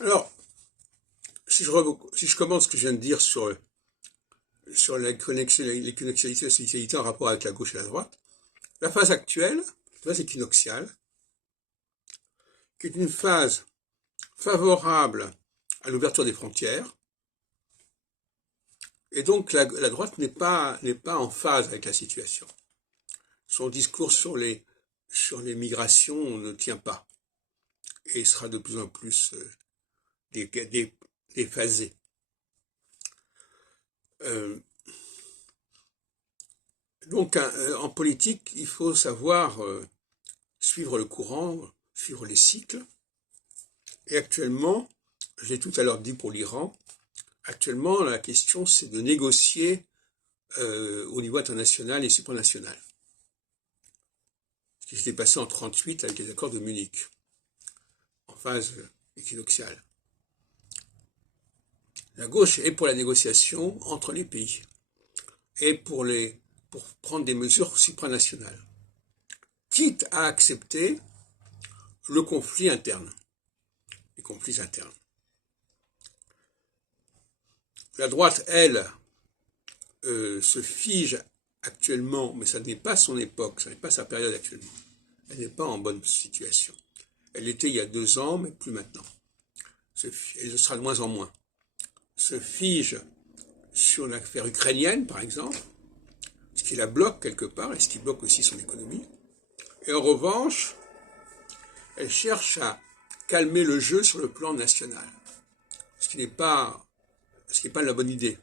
Alors, si je commence ce que je viens de dire sur l'équinoxialité et la solidité en rapport avec la gauche et la droite, la phase actuelle, la phase équinoxiale, qui est une phase favorable à l'ouverture des frontières, et donc la droite n'est pas en phase avec la situation. Son discours sur les migrations ne tient pas, et sera de plus en plus déphasé. Donc en politique, il faut savoir suivre le courant, suivre les cycles. Et actuellement, je l'ai tout à l'heure dit pour l'Iran, actuellement la question c'est de négocier au niveau international et supranational. Ce qui s'était passé en 1938 avec les accords de Munich, en phase équinoxiale. La gauche est pour la négociation entre les pays et pour prendre des mesures supranationales, quitte à accepter le conflit interne, les conflits internes. La droite, elle, se fige actuellement, mais ça n'est pas son époque, ça n'est pas sa période actuellement. Elle n'est pas en bonne situation. Elle était il y a 2 ans, mais plus maintenant. Elle sera de moins en moins. Se fige sur l'affaire ukrainienne, par exemple, ce qui la bloque quelque part, et ce qui bloque aussi son économie. Et en revanche, elle cherche à calmer le jeu sur le plan national, ce qui n'est pas la bonne idée.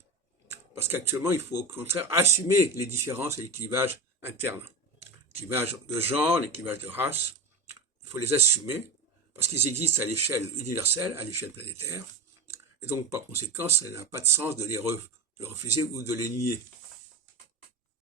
Parce qu'actuellement, il faut au contraire assumer les différences et les clivages internes. Les clivages de genre, les clivages de race, il faut les assumer, parce qu'ils existent à l'échelle universelle, à l'échelle planétaire, et donc par conséquent, ça n'a pas de sens de les refuser ou de les nier.